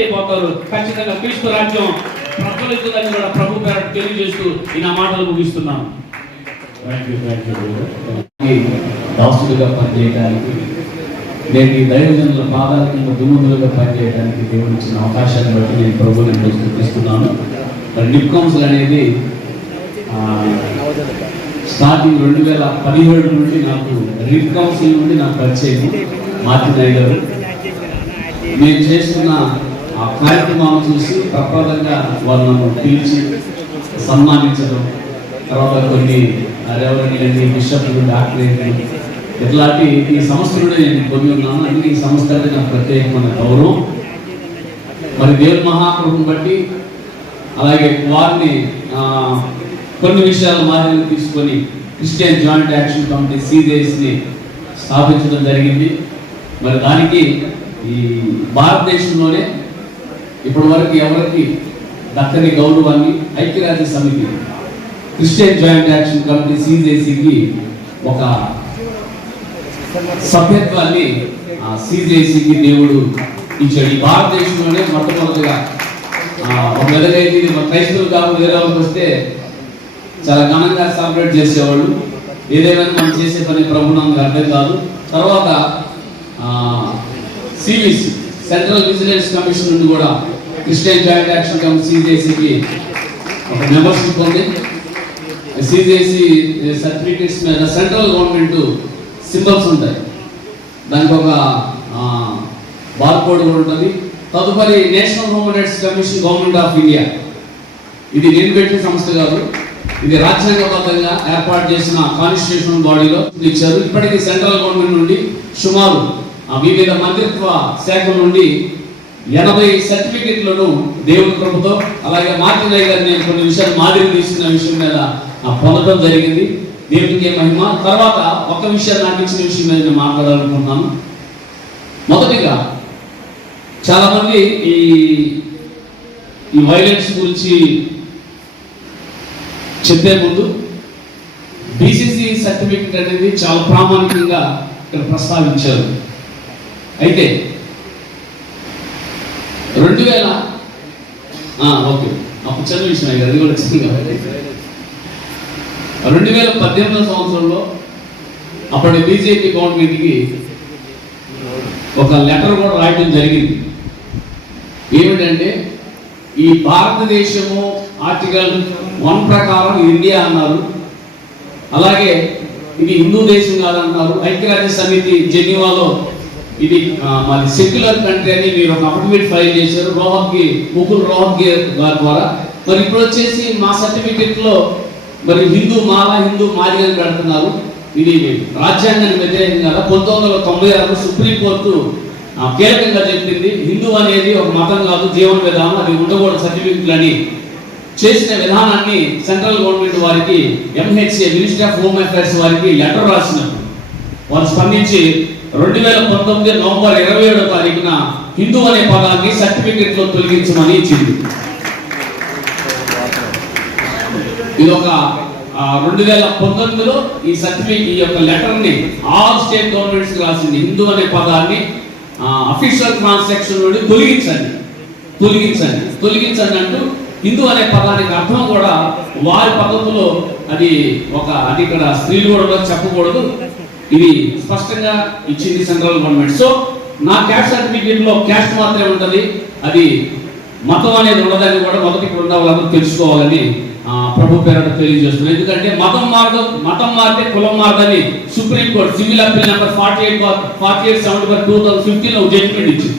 అయిపోతారు ఖచ్చితంగా క్రీస్తు రాజ్యం ప్రఫలితుందని కూడా ప్రభు పేరు తెలియజేస్తూ ఈ నా మాటలు ముగిస్తున్నాను. దాసులుగా పనిచేయడానికి నేను ఈ దైవజనుల పాదాల కింద దుమ్ములుగా పనిచేయడానికి దేవుడు ఇచ్చిన అవకాశాన్ని బట్టి నేను ప్రభువుని చూపిస్తున్నాను మరి నిప్ కౌన్సిల్ అనేది స్టార్టింగ్ రెండు వేల పదిహేడు నుండి నాకు రిప్ కౌన్సిల్ నుండి నాకు పరిచయం. మార్టిన్ గారు నేను చేస్తున్న ఆ కార్యక్రమాలను చూసి ప్రప్రదంగా వాళ్ళు నన్ను పిలిచి సన్మానించడం తర్వాత కొన్ని రెవరెండ్లని బిషప్లు డాక్టరేట్లు ఇట్లాంటి ఈ సంస్థ నేను పొంది ఉన్నాను. అన్ని ఈ సంస్థ నాకు ప్రత్యేకమైన గౌరవం. మరి దేవుని మహాప్రభుని బట్టి అలాగే వారిని కొన్ని విషయాలు మాదిరిగా తీసుకొని క్రిస్టియన్ జాయింట్ యాక్షన్ కమిటీ సిదేస్ని స్థాపించడం జరిగింది. మరి దానికి ఈ భారతదేశంలోనే ఇప్పటి వరకు ఎవరికి దక్కని గౌరవాన్ని ఐక్యరాజ్య సమితి క్రిస్టియన్ జాయింట్ యాక్షన్ కమిటీ సిజేసికి ఒక సభ్యత్వాన్ని సిజేసికి దేవుడు ఇచ్చాడు. ఈ భారతదేశంలోనే మొట్టమొదటిగా ఒక విధంగా క్రైస్తవులు కాకుండా వేరే వాళ్ళకి వస్తే చాలా ఘనంగా సెలబ్రేట్ చేసేవాళ్ళు. ఏదేమైనా మనం చేసే పని ప్రభు నాకు అర్థం కాదు. తర్వాత సివిసి సెంట్రల్ విజిలెన్స్ కమిషన్ నుండి కూడా క్రిస్టియన్ జాయింట్ యాక్షన్ కమిటీ సిజేసికి ఒక మెంబర్షిప్ ఉంది. సిజేసి సర్టిఫికేట్స్ మీద సెంట్రల్ గవర్నమెంట్ సింబల్స్ ఉంటాయి. దానికి ఒక బార్ కోడ్ కూడా ఉంటుంది. తదుపరి national human rights commission government of India. ఇది నేను పెట్టిన సంస్థ కాదు. ఇది రాజ్యాంగబద్ధంగా ఏర్పాటు చేసిన కాన్స్టిట్యూషన్ బాడీలో ఇచ్చారు. ఇప్పటికీ సెంట్రల్ గవర్నమెంట్ నుండి సుమారు వివిధ మంత్రిత్వ శాఖ నుండి ఎనభై సర్టిఫికెట్లను దేవుని కృపతో అలాగే మార్టిన్ రాయ్ గారు నేను కొన్ని విషయాలు మాదిరి తీసుకున్న విషయం మీద ఆ, పొందడం జరిగింది. దేవునికి మహిమ. తర్వాత ఒక విషయం నాకు ఇచ్చిన విషయం మీద నేను మాట్లాడాలనుకుంటున్నాను. మొదటిగా చాలామంది ఈ ఈ వైలెన్స్ గురించి చెప్పే ముందు బీసీసీ సర్టిఫికెట్ అనేది చాలా ప్రామాణికంగా ఇక్కడ ప్రస్తావించారు. అయితే రెండు వేల ఓకే. అప్పుడు చిన్న విషయం అయ్యి అది కూడా చిన్న రెండు వేల పద్దెనిమిదో సంవత్సరంలో అప్పటి బీజేపీ గవర్నమెంట్కి ఒక లెటర్ కూడా రాయడం జరిగింది. ఏమిటంటే ఈ భారతదేశము ఆర్టికల్ వన్ ప్రకారం ఇండియా అన్నారు. అలాగే ఇది హిందూ దేశం కాదన్నారు ఐక్యరాజ్య సమితి జెనీవాలో ఇది ఆ, మరి సెక్యులర్ కంట్రీ అని మీరు ఒక అఫిడవిట్ ఫైల్ చేశారు. రోహత్కి ముకుల్ రోహత్కి గారి ద్వారా. మరి ఇప్పుడు వచ్చేసి మా సర్టిఫికెట్లో మరి హిందూ మాల హిందూ మాది అని పెడుతున్నారు. ఇది రాజ్యాంగానికి వ్యతిరేకం కదా. పంతొమ్మిది వందల తొంభై ఆరు సుప్రీంకోర్టు కీలకంగా చెప్పింది. హిందూ అనేది ఒక మతం కాదు జీవన విధానం. అది ఉండకూడదు సర్టిఫికెట్లు అని చేసిన విధానాన్ని సెంట్రల్ గవర్నమెంట్ వారికి MHA minister of home affairs వారికి లెటర్ రాసినప్పుడు. వారు స్పందించి రెండు వేల పంతొమ్మిది నవంబర్ ఇరవై ఏడో తారీఖున హిందూ అనే పదాన్ని సర్టిఫికెట్లో తొలగించమని ఇచ్చింది. ఇది ఒక రెండు వేల పంతొమ్మిదిలో ఈ సర్టిఫికేట్ ఈ యొక్క లెటర్ని ఆల్ స్టేట్ గవర్నమెంట్స్ రాసింది. హిందూ అనే పదాన్ని అఫీషియల్ ట్రాన్సాక్షన్ నుండి తొలగించండి. తొలగించండి. తొలగించండి అంటూ హిందూ అనే పదానికి అర్థం కూడా వారి పద్ధతిలో అది ఒక అది ఇక్కడ స్త్రీలు కూడా చెప్పకూడదు ఇది స్పష్టంగా ఇచ్చింది సెంట్రల్ గవర్నమెంట్. సో నా క్యాస్ట్ సర్టిఫికేట్లో క్యాస్ట్ మాత్రమే ఉంటుంది. అది మతం అనేది ఉండదని కూడా మొదటి ఉన్న వాళ్ళందరూ తెలుసుకోవాలని ప్రభు పేరట తెలియజేస్తున్నాను. ఎందుకంటే మతం మారదు మతం మారితే కులం మారదని supreme court civil appeal number forty eight forty eight seventy five two thousand fifteen judgment ఇచ్చింది.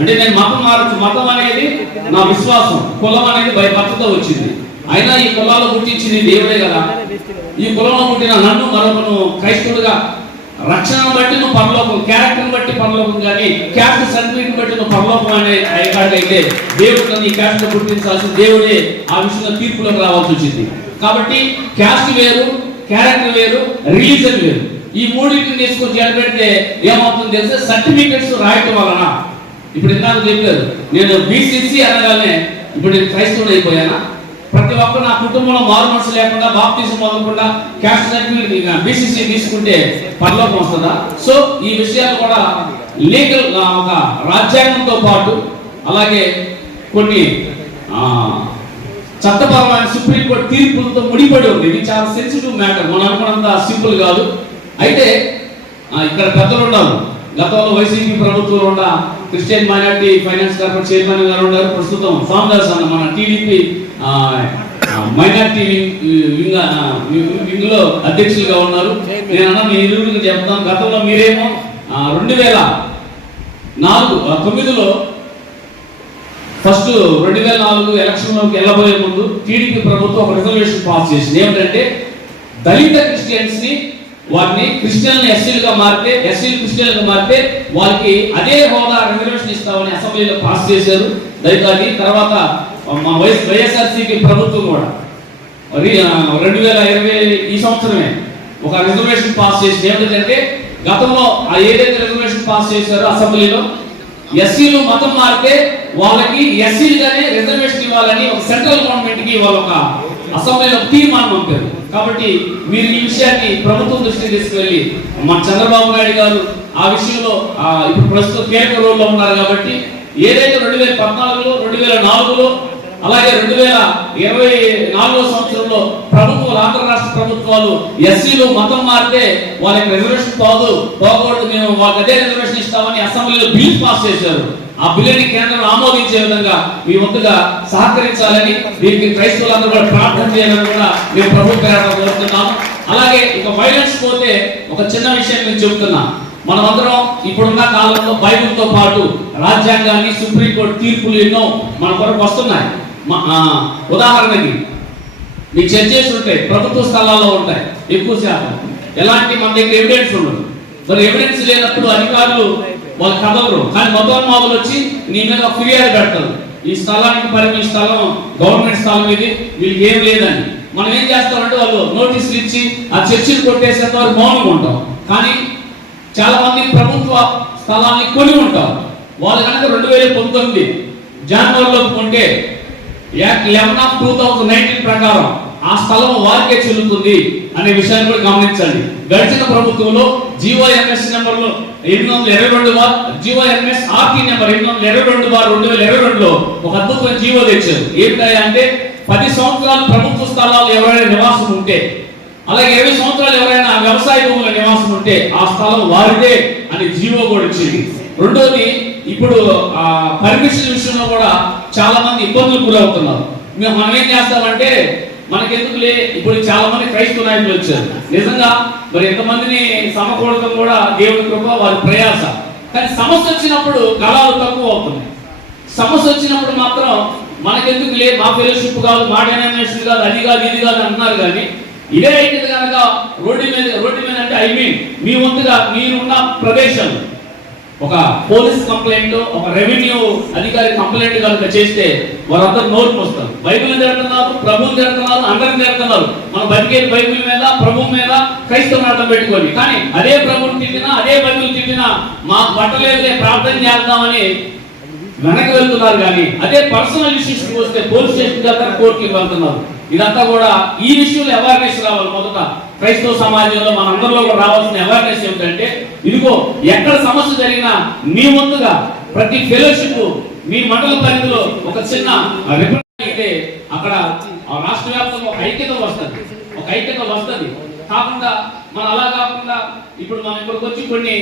అంటే నేను మతం మారచ్చు మతం అనేది నా విశ్వాసం. కులం అనేది బై వచ్చింది. అయినా ఈ కులాలు పుట్టించింది దేవుడే కదా. ఈ కులంలో పుట్టిన నన్ను మరొకను క్రైస్తవుడుగా రక్షణ బట్టి నువ్వు పరలోకం క్యారెక్టర్ బట్టి పరలోకం కానీ క్యాస్ట్ సర్టిఫికేట్ బట్టి నువ్వు పరలోకం అనే అయితే దేవుడు నన్ను ఈ క్యాస్ట్ పుట్టించాల్సిన దేవుడే ఆ విషయంలో తీర్పులోకి రావాల్సి వచ్చింది. కాబట్టి క్యాస్ట్ వేరు క్యారెక్టర్ వేరు రిలీజన్ వేరు. ఈ మూడింటిని తీసుకొచ్చి పెడితే ఏమవుతుంది తెలిసే సర్టిఫికెట్స్ రాయటం వలన ఇప్పుడు ఇందాక చెప్పారు నేను బీసీసీ అనగానే ఇప్పుడు నేను క్రైస్తవుడు అయిపోయానా? ప్రతి ఒక్క నా కుటుంబంలో మారు మనసు లేకుండా బాప్తీసం పొందకుండా క్యాస్ట్ సర్టిఫికేట్ బీసీసీ తీసుకుంటే పరలోకం వస్తుందా? సో ఈ విషయాలు కూడా లీగల్ ఒక రాజ్యాంగంతో పాటు అలాగే కొన్ని చట్టపరమైన సుప్రీంకోర్టు తీర్పులతో ముడిపడి ఉంది. ఇది చాలా సెన్సిటివ్ మ్యాటర్ మనం అనుకున్నంత సింపుల్ కాదు. అయితే ఇక్కడ పెద్దలు ఉన్నారు. గతంలో వైసీపీ ప్రభుత్వంలో ఉన్న Christian minority finance corporate chairman గారు ఉన్నారు. ప్రస్తుతం స్వామిదాస్ అన్న మన టీడీపీ మైనార్టీ వింగ్ వింగ్లో అధ్యక్షులుగా ఉన్నారు. నేను అన్న మీ ఇరువురికి చెప్తాను. గతంలో మీరేమో రెండు వేల నాలుగు తొమ్మిదిలో ఫస్ట్ రెండు వేల నాలుగు ఎలక్షన్లోకి వెళ్ళబోయే ముందు టీడీపీ ప్రభుత్వం ఒక రిజర్వేషన్ పాస్ చేసింది. ఏమిటంటే దళిత క్రిస్టియన్స్ని వారిని క్రిస్టియన్ ఎస్సీలుగా మారితే ఎస్సీలు క్రిస్టియన్లుగా మారితే వారికి అదే హోదా రిజర్వేషన్ ఇస్తామని అసెంబ్లీలో పాస్ చేశారు. దళితాన్ని తర్వాత మా వైఎస్ వైఎస్ఆర్సీపీ ప్రభుత్వం కూడా రెండు వేల ఇరవై ఈ సంవత్సరమే ఒక రిజర్వేషన్ పాస్ చేసింది. ఏమిటంటే గతంలో ఆ ఏదైతే రిజర్వేషన్ పాస్ చేశారో అసెంబ్లీలో ఎస్సీలు మతం మారితే వాళ్ళకి ఎస్సీలుగానే రిజర్వేషన్ ఇవ్వాలని ఒక సెంట్రల్ గవర్నమెంట్కి వాళ్ళ ఒక అసెంబ్లీలో తీర్మానం పంపారు. కాబట్టి మీరు ఈ విషయాన్ని ప్రభుత్వం దృష్టికి తీసుకువెళ్ళి మా చంద్రబాబు నాయుడు గారు ఆ విషయంలో ఇప్పుడు ప్రస్తుతం కీలక రోల్లో ఉన్నారు కాబట్టి ఏదైతే రెండు వేల పద్నాలుగులో రెండు వేల నాలుగులో అలాగే రెండు వేల ఇరవై నాలుగో సంవత్సరంలో ప్రభుత్వాలు ఆంధ్ర రాష్ట్ర ప్రభుత్వాలు ఎస్సీలు మతం మారితే వాళ్ళకి రిజర్వేషన్ పోదు పోకూడదు మేము వాళ్ళకి అదే రిజర్వేషన్ ఇస్తామని అసెంబ్లీలో బిల్ పాస్ చేశారు. ఆ బిల్లుని కేంద్రం ఆమోదించే విధంగా మీ వంతుగా సహకరించాలని దీనికి క్రైస్తవులందరూ కూడా ప్రార్థన చేయాలని కూడా మేము ప్రభుత్వం కోరుతున్నాము. అలాగే ఇక వైలెన్స్ పోతే ఒక చిన్న విషయం నేను చెబుతున్నా. మనమందరం ఇప్పుడున్న కాలంలో బైబిల్తో పాటు రాజ్యాంగాన్ని సుప్రీంకోర్టు తీర్పులు ఎన్నో మన కొరకు వస్తున్నాయి. ఉదాహరణకి మీ చర్చేసి ఉంటాయి ప్రభుత్వ స్థలాల్లో ఉంటాయి ఎక్కువ శాతం. ఎలాంటి మన దగ్గర ఎవిడెన్స్ ఉండదు. మరి ఎవిడెన్స్ లేనప్పుడు అధికారులు వాళ్ళు కదలరు కానీ మతోన్మాదులు వచ్చి నీ మీద ఫిర్యాదు పెడతారు. ఈ స్థలానికి పరి ఈ స్థలం గవర్నమెంట్ స్థలం ఇది వీళ్ళకి ఏం లేదని. మనం ఏం చేస్తామంటే వాళ్ళు నోటీసులు ఇచ్చి ఆ చర్చిలు కొట్టేసేంత వరకు మౌనంగా ఉంటాం. కానీ చాలా మంది ప్రభుత్వ స్థలాన్ని కొని ఉంటాం. వాళ్ళు కనుక రెండు వేల పంతొమ్మిది జనవరిలో కొంటే act eleven of two thousand nineteen ప్రకారం ఆ స్థలం వారికే చెల్లుతుంది అనే విషయాన్ని కూడా గమనించండి. గడిచిన ప్రభుత్వంలో జీవో ఎంఎస్ నెంబర్లో ఎనిమిది వందల ఇరవై రెండు bar GO MS RT number ఎనిమిది వందల ఇరవై రెండు బార్ రెండు వేల ఇరవై రెండులో ఒక అద్భుతమైన జీవో తెచ్చారు. ఏంటంటే అంటే పది సంవత్సరాలు ప్రభుత్వ స్థలాలు ఎవరైనా నివాసం ఉంటే అలాగే ఇరవై సంవత్సరాలు ఎవరైనా వ్యవసాయ భూముల నివాసం ఉంటే ఆ స్థలం వారిదే అని జీవో కూడా వచ్చింది రెండోది ఇప్పుడు పర్మిషన్ విషయంలో కూడా చాలా మంది ఇబ్బందులు గురవుతున్నారు. మేము మనం ఏం చేస్తామంటే మనకెందుకులే? ఇప్పుడు చాలా మంది క్రైస్తవ నాయకులు వచ్చారు. నిజంగా మరి ఎంతమందిని సమకూడటం కూడా దేవుడి కృప వారి ప్రయాస. కానీ సమస్య వచ్చినప్పుడు గళాలు తక్కువ అవుతున్నాయి. సమస్య వచ్చినప్పుడు మాత్రం మనకెందుకు లే మా ఫెలోషిప్ కాదు మా డైనామినేషన్ కాదు అది కాదు ఇది కాదు అంటున్నారు కానీ ఇదే అయితే కనుక రోడ్డు మీద రోడ్డు మీద అంటే ఐ మీన్ మీ వంతుగా మీరున్న ప్రదేశం ఒక పోలీస్ కంప్లైంట్ ఒక రెవెన్యూ అధికారి కంప్లైంట్ కనుక చేస్తే వారందరూ నోరు మోస్తారు. బైబిల్ తిడుతున్నారు ప్రభువుని తిడుతున్నారు అందరిని తిడుతున్నారు. మనం బతికేది బైబిల్ మీద ప్రభు మీద క్రైస్తవ నాటం పెట్టుకొని. కానీ అదే ప్రభుని తిట్టినా అదే బైబిల్ తిట్టినా మా పట్టలేదే ప్రార్థన చేద్దామని వెనక్కి వెళ్తున్నారు కానీ అదే పర్సనల్ ఇష్యూస్ వస్తే పోలీస్ స్టేషన్ దగ్గర కోర్టుకి వెళ్తున్నారు. ఇదంతా కూడా ఈ విషయంలో అవేర్నెస్ రావాలి. మొదట క్రైస్తవ సమాజంలో మనందరిలో కూడా రావాల్సిన అవేర్నెస్ ఏమిటంటే ఇదిగో ఎక్కడ సమస్య జరిగినా మీ ముందుగా ప్రతి ఫెలోషిప్ మీ మండల పరిధిలో ఒక చిన్న అయితే అక్కడ ఆ రాష్ట్ర వ్యాప్తంగా ఒక ఐక్యత వస్తుంది. ఒక ఐక్యత వస్తుంది. కాకుండా మనం అలా కాకుండా ఇప్పుడు మనం ఇక్కడికి వచ్చి కొన్ని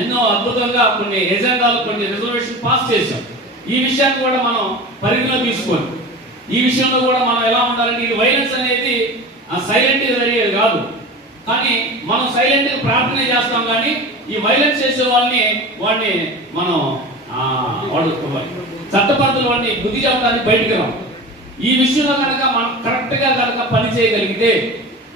ఎన్నో అద్భుతంగా కొన్ని ఎజెండాలు కొన్ని రిజర్వేషన్ పాస్ చేశాం. ఈ విషయాన్ని కూడా మనం పరిగణలో తీసుకోండి ఈ విషయంలో కూడా మనం ఎలా ఉండాలంటే ఇది వైలెన్స్ అనేది సైలెంట్ జరిగేది కాదు. కానీ మనం సైలెంట్గా ప్రార్థన చేస్తాం కానీ ఈ వైలెన్స్ చేసే వాళ్ళని వాడిని మనం వాడు చట్టపద్ధతులు వాడిని బుద్ధి చెప్పడానికి బయటికి రాం ఈ విషయంలో కనుక మనం కరెక్ట్గా కనుక పని చేయగలిగితే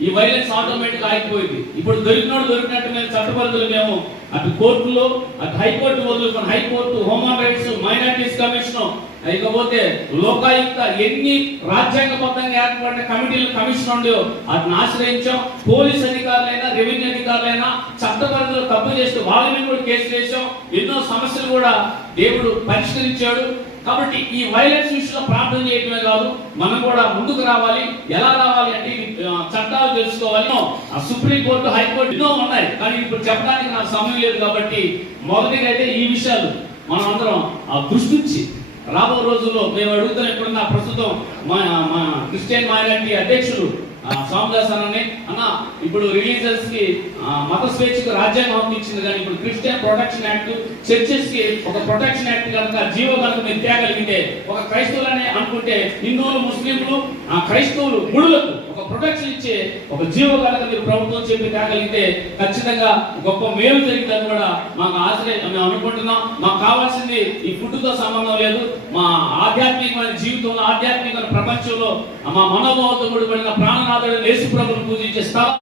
ఈ వైలెన్స్ ఆటోమేటిక్ ఆగిపోయింది. ఇప్పుడు దొరికినోడు దొరికినట్టు మేము చట్టపద్ధతులు మేము అటు కోర్టులో అటు హైకోర్టు వదులుకొని high court human rights minorities commission ఇకపోతే లోకాయుక్త ఎన్ని రాజ్యాంగబద్ధంగా ఏర్పడిన కమిటీలు కమిషన్ ఉండో వాటిని ఆశ్రయించాం. పోలీస్ అధికారులైనా రెవెన్యూ అధికారులైనా చట్టపరిధిలో తప్పు చేస్తే వాళ్ళ మీద కూడా కేసులు వేసాం ఎన్నో సమస్యలు కూడా దేవుడు పరిష్కరించాడు. కాబట్టి ఈ వైలెన్స్ విషయంలో ప్రార్థన చేయటమే కాదు మనం కూడా ముందుకు రావాలి. ఎలా రావాలి అంటే చట్టాలు తెలుసుకోవాలి. ఆ సుప్రీం కోర్టు హైకోర్టు ఎన్నో ఉన్నాయి. కానీ ఇప్పుడు చెప్పడానికి నాకు సమయం లేదు కాబట్టి మొదటిగా అయితే ఈ విషయాలు మనం అందరం ఆ రాబో రోజుల్లో మేము అడుగుతున్న ఇప్పుడున్న ప్రస్తుతం మా మా క్రిస్టియన్ మైనార్టీ అధ్యక్షులు స్వామిదాస్ అన్నని అన్న ఇప్పుడు రిలీజన్స్కి మత స్వేచ్ఛకు రాజ్యాంగం హక్కు ఇచ్చింది కానీ ఇప్పుడు క్రిస్టియన్ ప్రొటెక్షన్ యాక్ట్ చర్చెస్కి ఒక ప్రొటెక్షన్ యాక్ట్ కనుక జీవో కనుక మీరు తేగలిగితే ఒక క్రైస్తవులనే అనుకుంటే హిందువులు ముస్లింలు ఆ క్రైస్తవులు గుడులకు ఒక ప్రొటెక్షన్ ఇచ్చే ఒక జీవో కనుక మీరు ప్రభుత్వం చెప్పి తేగలిగితే ఖచ్చితంగా గొప్ప మేలు జరిగిందని కూడా మాకు ఆశ్రయ మేము అనుకుంటున్నాం. మాకు కావాల్సింది ఈ ఫుడ్తో సంబంధం లేదు. మా ఆధ్యాత్మికమైన జీవితంలో ఆధ్యాత్మికమైన ప్రపంచంలో అమ్మ మనోభావంతో కూడిపడిన ప్రాణనాథుడు యేసు ప్రభుని పూజించే స్థలం.